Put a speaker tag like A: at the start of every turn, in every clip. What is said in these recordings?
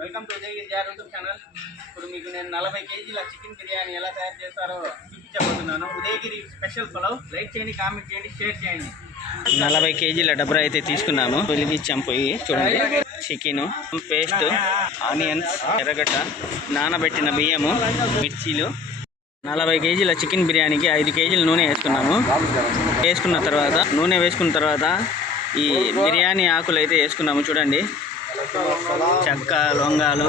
A: Welcome to Udayagiri జార్ YouTube channel. ఇప్పుడు మీకు నేను నలభై కేజీల చికెన్ బిర్యానీ ఎలా తయారు చేస్తారో చూపించబోతున్నాను. ఉదయగిరి స్పెషల్ పొలవ్. లైక్ చేయండి కామెంట్ చేయండి షేర్ చేయండి. నలభై కేజీల డబ్బా అయితే తీసుకున్నాము. వెలిగించాం పొయ్యి చూడండి. చికెన్ పేస్ట్ ఆనియన్స్ ఎర్రగడ్డ నానబెట్టిన బియ్యము మిర్చీలు. నలభై కేజీల చికెన్ బిర్యానీకి ఐదు కేజీల నూనె వేసుకున్నాము. వేసుకున్న తర్వాత నూనె వేసుకున్న తర్వాత ఈ బిర్యానీ ఆకులు అయితే వేసుకున్నాము. చూడండి. చెక్క లొంగాలు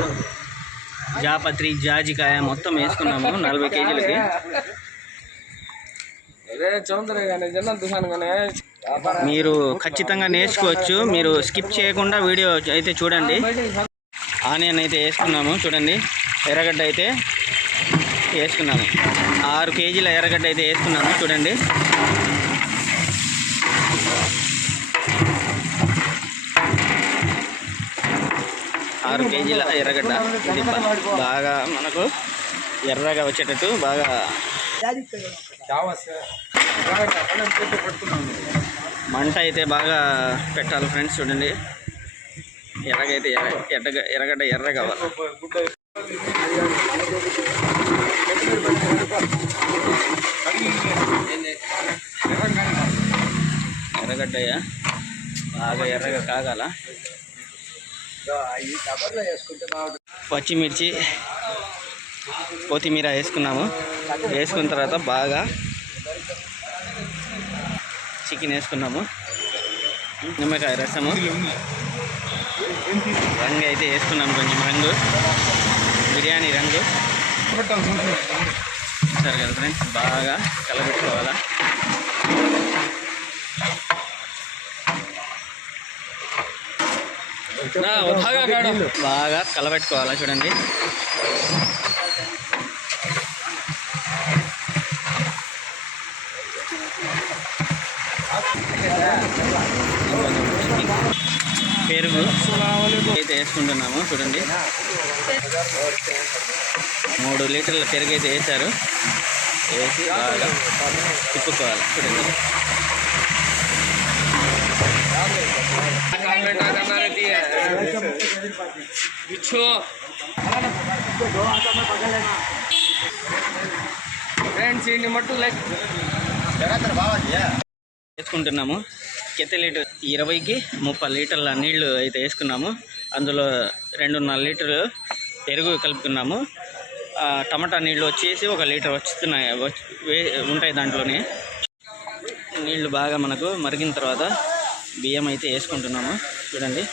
A: జాపత్రి జాజికాయ మొత్తం వేసుకున్నాము నలభై కేజీలకి. మీరు ఖచ్చితంగా నేర్చుకోవచ్చు. మీరు స్కిప్ చేయకుండా వీడియో అయితే చూడండి. ఆనియన్ అయితే వేసుకున్నాము చూడండి. ఎర్రగడ్డ అయితే వేసుకున్నాము. ఆరు కేజీల ఎర్రగడ్డ అయితే వేసుకున్నాము చూడండి. ఆరు కేజీల ఎర్రగడ్డ. ఇది బాగా మనకు ఎర్రగా వచ్చేటట్టు బాగా మంట అయితే బాగా పెట్టాలి ఫ్రెండ్స్ చూడండి. ఎర్రగా అయితే ఎర్ర ఎర్రగా ఎర్రగడ్డ ఎర్ర కావాలి. ఎర్రగడ్డయ్యా బాగా ఎర్రగా కాగాల? పచ్చిమిర్చి కొత్తిమీర వేసుకున్నాము. వేసుకున్న తర్వాత బాగా చికెన్ వేసుకున్నాము. నిమ్మకాయ రసము. రంగు అయితే వేసుకున్నాము కొంచెం రంగు. బిర్యానీ రంగు. సరే కదా ఫ్రెండ్స్ బాగా కలబెట్టుకోవాలా? బాగా కలబెట్టుకోవాలా చూడండి. పెరుగు అయితే వేసుకుంటున్నాము చూడండి. మూడు లీటర్ల పెరుగు అయితే వేశారు. వేసి బాగా తిప్పుకోవాలి చూడండి.
B: ఫ్రెండ్స్ ఇన్ని మట్టు లైక్
A: వేసుకుంటున్నాము. కెత్త లీటర్ ఇరవైకి ముప్పై లీటర్ల నీళ్ళు అయితే వేసుకున్నాము. అందులో రెండున్నర లీటర్లు పెరుగు కలుపుకున్నాము. టమాటా నీళ్ళు వచ్చేసి ఒక లీటర్ వస్తున్నాయి ఉంటాయి దాంట్లోనే. నీళ్ళు బాగా మనకు మరిగిన తర్వాత బియ్యం అయితే వేసుకుంటున్నాము. చూడండి.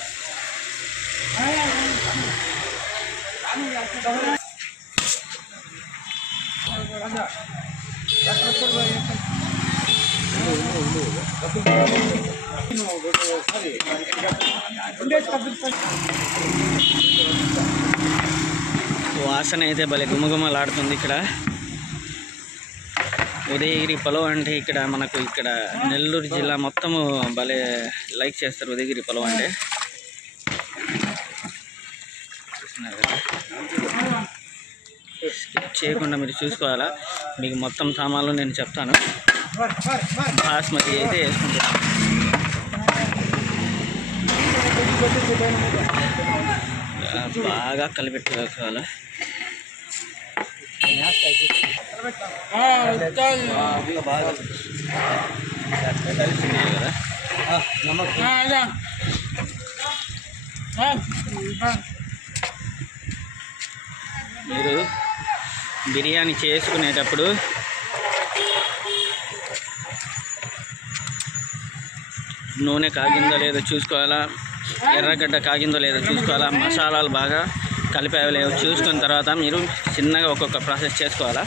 A: వాసన అయితే భలే గుమగుమలాడుతుంది ఇక్కడ. ఉదయగిరి పొలం అంటే ఇక్కడ మనకు ఇక్కడ నెల్లూరు జిల్లా మొత్తము భలే లైక్ చేస్తారు ఉదయగిరి పొలం అంటే చూస్తున్నారు కదా స్కిప్ చేయకుండా మీరు చూసుకోవాలా? మీకు మొత్తం సామాన్లు నేను చెప్తాను. బాస్మతి అయితే వేసుకుంటాను బాగా కలిపెట్టుకోవాలి? బాగా కలిసింది కదా మీరు బిర్యానీ చేసుకునేటప్పుడు నూనె కాగిందో లేదో చూసుకోవాలా ఎర్రగడ్డ కాగిందో లేదో చూసుకోవాలా మసాలాలు బాగా కలిపేవి లేవు చూసుకున్న తర్వాత మీరు చిన్నగా ఒక్కొక్క ప్రాసెస్ చేసుకోవాలా?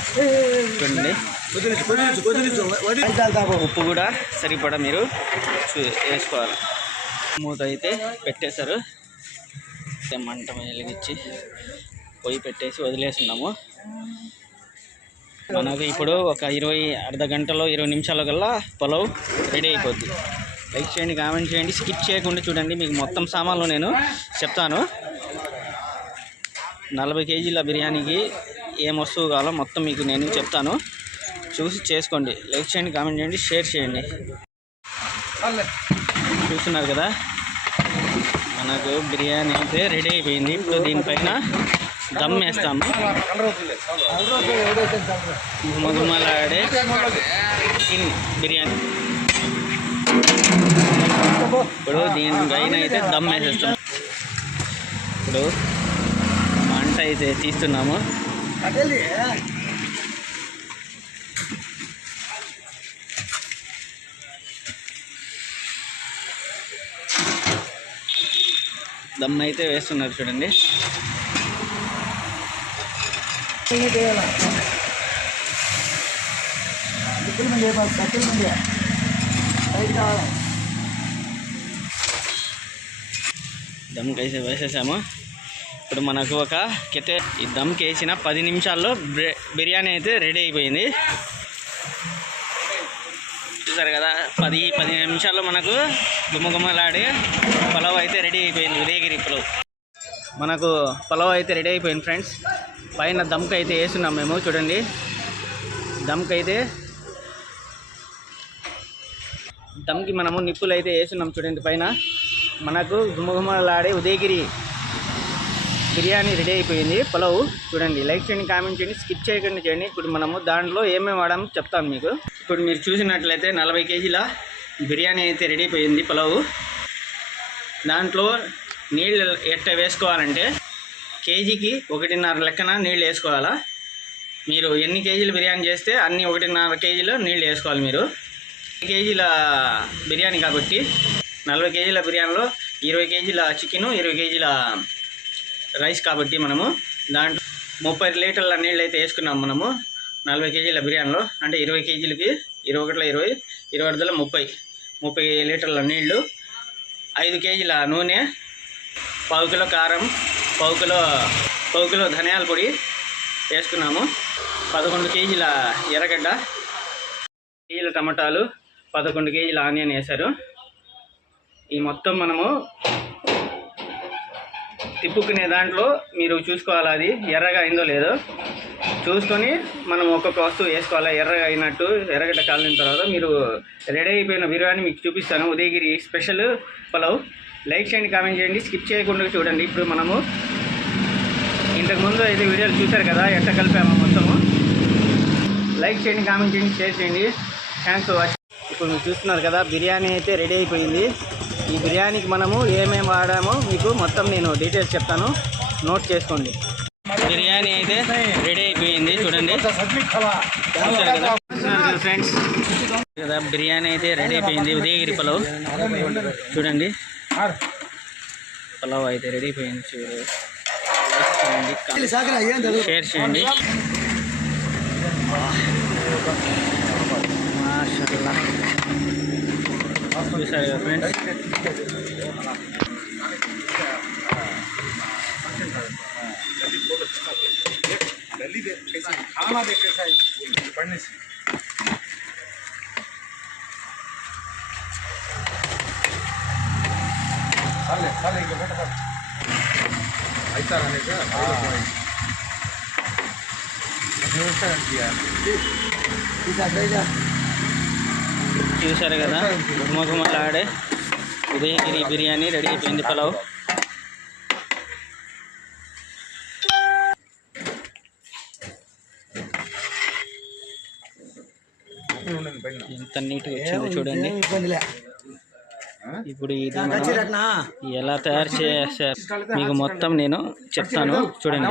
A: చూడండి. ఉప్పు కూడా సరిపడా మీరు చూ- వేసుకోవాలి. మూత అయితే పెట్టేశారు. మంట వెలిగించి పొయ్యి పెట్టేసి వదిలేస్తున్నాము. మనకు ఇప్పుడు ఒక ఇరవై అర్ధ గంటలో ఇరవై నిమిషాల కల్లా పొలవ్ రెడీ అయిపోద్ది. లైక్ చేయండి కామెంట్ చేయండి స్కిప్ చేయకుండా చూడండి మీకు మొత్తం సామాన్లు నేను చెప్తాను. నలభై కేజీల బిర్యానీకి ఏం వస్తువు కావాలో మొత్తం మీకు నేను చెప్తాను. చూసి చేసుకోండి. లైక్ చేయండి కామెంట్ చేయండి షేర్ చేయండి. చూస్తున్నారు కదా? మనకు బిర్యానీ అయితే రెడీ అయిపోయింది. ఇప్పుడు దీనిపైన దమ్ వేస్తాము మధుమలాడే చికెన్ బిర్యానీ. ఇప్పుడు దీనిపైన అయితే దమ్ వేసేస్తాం ఇప్పుడు మంట అయితే తీస్తున్నాము. దమ్ అయితే వేస్తున్నారు చూడండి. దమ్కి వేసి వేసేసాము. ఇప్పుడు మనకు ఒక కెతే ఈ దమ్కి వేసిన పది నిమిషాల్లో బ్రె- బిర్యానీ అయితే రెడీ అయిపోయింది. చూసారు కదా పది పది నిమిషాల్లో మనకు గుమ్మగుమ్మలాడే పలావ్ అయితే రెడీ అయిపోయింది ఉదయగిరి పలావ్. మనకు పలావ్ అయితే రెడీ అయిపోయింది ఫ్రెండ్స్. పైన దమ్కి అయితే వేస్తున్నాం మేము చూడండి. దమ్కి అయితే దమ్కి మనము నిప్పులు అయితే వేస్తున్నాం చూడండి పైన. మనకు గుమ్మగుమ్మలాడే ఉదయగిరి బిర్యానీ రెడీ అయిపోయింది పలావ్. చూడండి లైక్ చేయండి కామెంట్ చేయండి స్కిప్ చేయకుండా చేయండి. ఇప్పుడు మనము దాంట్లో ఏమేమి వాడాము చెప్తాను మీకు. ఇప్పుడు మీరు చూసినట్లయితే నలభై కేజీల బిర్యానీ అయితే రెడీ అయిపోయింది పలావ్. దాంట్లో నీళ్ళు ఎట్ట వేసుకోవాలంటే కేజీకి ఒకటిన్నర లెక్కన నీళ్ళు వేసుకోవాలా? మీరు ఎన్ని కేజీలు బిర్యానీ చేస్తే అన్ని ఒకటిన్నర కేజీలు నీళ్ళు వేసుకోవాలి మీరు. కేజీల బిర్యానీ కాబట్టి నలభై కేజీల బిర్యానీలో ఇరవై కేజీల చికెను ఇరవై కేజీల రైస్ కాబట్టి మనము దాంట్లో ముప్పై లీటర్ల నీళ్ళు అయితే వేసుకున్నాం మనము నలభై కేజీల బిర్యానీలో. అంటే ఇరవై కేజీలకి ఇరవై ఒకటిలో ఇరవై ఇరవై ఒకటిలో ముప్పై. ముప్పై లీటర్ల నీళ్ళు ఐదు కేజీల నూనె పావు కిలో కారం పావు కిలో పావు కిలో ధనియాల పొడి వేసుకున్నాము. పదకొండు కేజీల ఎర్రగడ్డ కేజీల టమాటాలు పదకొండు కేజీల ఆనియన్ వేశారు. ఈ మొత్తం మనము తిప్పుకునే దాంట్లో మీరు చూసుకోవాలి అది ఎర్రగా అయిందో లేదో. చూసుకొని మనం ఒక్కొక్క వస్తువు వేసుకోవాలి ఎర్రగా అయినట్టు ఎర్రగడ్డ కాలిన తర్వాత మీరు రెడీ అయిపోయిన బిర్యానీ మీకు చూపిస్తాను. ఉదయగిరి స్పెషల్ పలావ్. లైక్ చేయండి కామెంట్ చేయండి స్కిప్ చేయకుండా చూడండి. ఇప్పుడు మనము ఇంతకుముందు అయితే వీడియోలు చూశారు కదా ఎట్ట కలిపామో మొత్తము. లైక్ చేయండి కామెంట్ చేయండి షేర్ చేయండి. థ్యాంక్స్ ఫర్ వాచింగ్ ఇప్పుడు మీరు చూస్తున్నారు కదా బిర్యానీ అయితే రెడీ అయిపోయింది. ఈ బిర్యానీకి మనము ఏమేమి వాడామో మీకు మొత్తం నేను డీటెయిల్స్ చెప్తాను. నోట్ చేసుకోండి. బిర్యానీ అయితే రెడీ అయిపోయింది చూడండి. ఫ్రెండ్స్ కదా బిర్యానీ అయితే రెడీ అయిపోయింది ఉదయగిరి పలావ్. చూడండి. పలావ్ అయితే రెడీ అయిపోయింది చూడు చేయండి షేర్ చేయండి మాషాల్లా చూసారు కదా ఫ్రెండ్స్ చూసారు కదా గుమగుమలాడే ఉదయగిరి బిర్యానీ రెడీ అయిపోయింది పలావ్. ఎంత నీట్గా వచ్చిందో చూడండి. ఇప్పుడు ఇది ఎలా తయారు చేస్తారు మీకు మొత్తం నేను చెప్తాను చూడండి